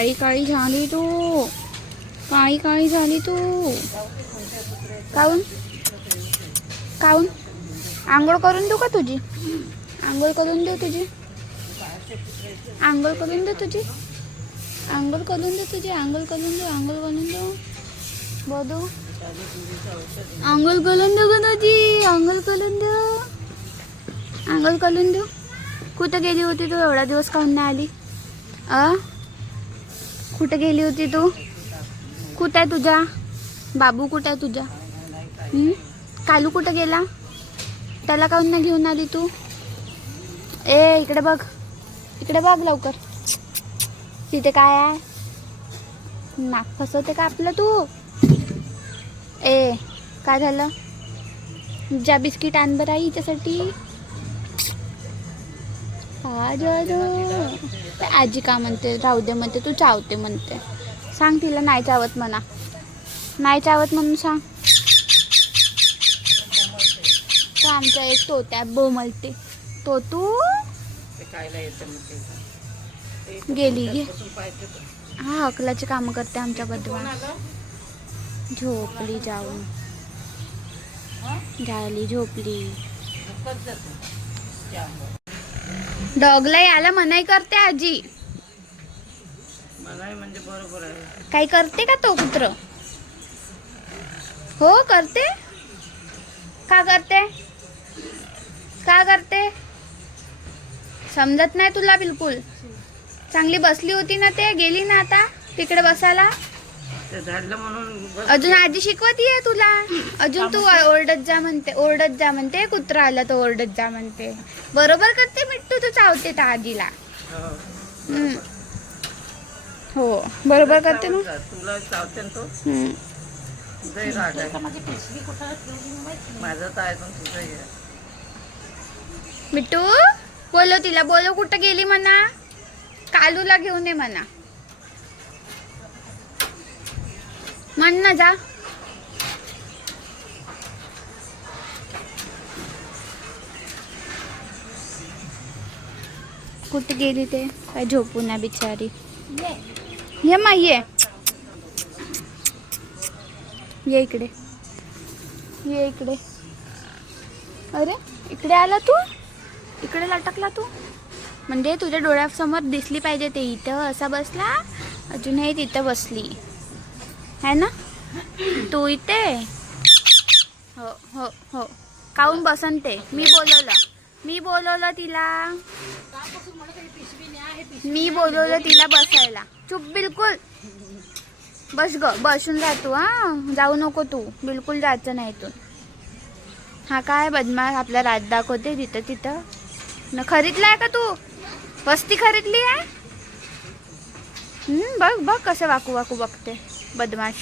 काळी काळी झाली तू, काळी काळी झाली तू. काऊन काऊन आंघोळ करून देऊ का तुझी? आंघोळ करून देऊ तुझी? आंघोळ करून देऊ तुझी? आंघोळ करून देऊ तुझी? आंघोळ करून देऊ? आंघोळ करून देऊ? बघू आंघोळ करून देऊ का तुझी? आंघोळ करून देऊ? आंघोळ करून देऊ? कुठं गेली होती तू? एवढा दिवस काहून नाही आली? कुठं गेली होती तू? कुठं आहे तुझा बाबू? कुठं आहे तुझा? कालू कुठं गेला? त्याला काहून नाही घेऊन आली तू? ए इकडे बघ, इकडे बघ लवकर. तिथे काय आहे? नाक फसवते का आपलं तू? ए काय झालं? ज्या बिस्किट आण बरं आई हिच्यासाठी. आजी का म्हणते राहू दे म्हणते, तू चावते म्हणते. सांग तिला नाही चावत म्हणा, नाही चावत म्हणून सांग. तो आमचा एक तोत्या बोमलते. तो तू गेली गे. हा अकलाची कामं करते आमच्या बद्दल. झोपली जाऊन, झाली झोपली. डॉगला याला मनाई करते आजी. मनाई म्हणजे बरोबर आहे. काही करते का तो कुत्र? हो करते. का करते? का करते? समजत नाही तुला बिलकुल. चांगली बसली होती ना, ते गेली ना आता तिकडे बसायला. ते झाडलं म्हणून अजून आजी शिकवतीये तुला. अजून तू ओरडत जा म्हणते, ओरडत जा म्हणते. कुत्रा आला तर ओरडत जा म्हणते. बरोबर करते मिट्टू, तू चावते त्या आजीला. हो बरोबर करते ना. तुला चावते ना तो. तुझंही राग आहे. माझं तर आहे पण तुझंही आहे. मिट्टू बोलव तिला, बोलव. कुठं गेली म्हणा? कालूला घेऊन ये म्हणा. म्हण ना जा. कुठे गेली ते काय? झोपू ना बिचारी. ये मा ये, ये इकडे, ये इकडे. अरे इकडे आला तू, इकडे लटकला तू. म्हणजे तुझ्या डोळ्यासमोर दिसली पाहिजे ते. इथं असा बसला, अजूनही तिथं बसली है ना तू इथे. हो हो हो. काहून बसन ते? मी बोलवलं तिला. मी बोलवलं तिला बसायला. चुप बिलकुल. बस ग, बसून राहतो. जाऊ नको तू, बिलकुल जायचं नाही तू. हा काय बदमाश आपला रात दाखवते तिथं तिथं. न खरीदलाय का तू? वस्ती खरीदली आहे? बघ बघ कसं वाकू वाकू बघते बदमाश.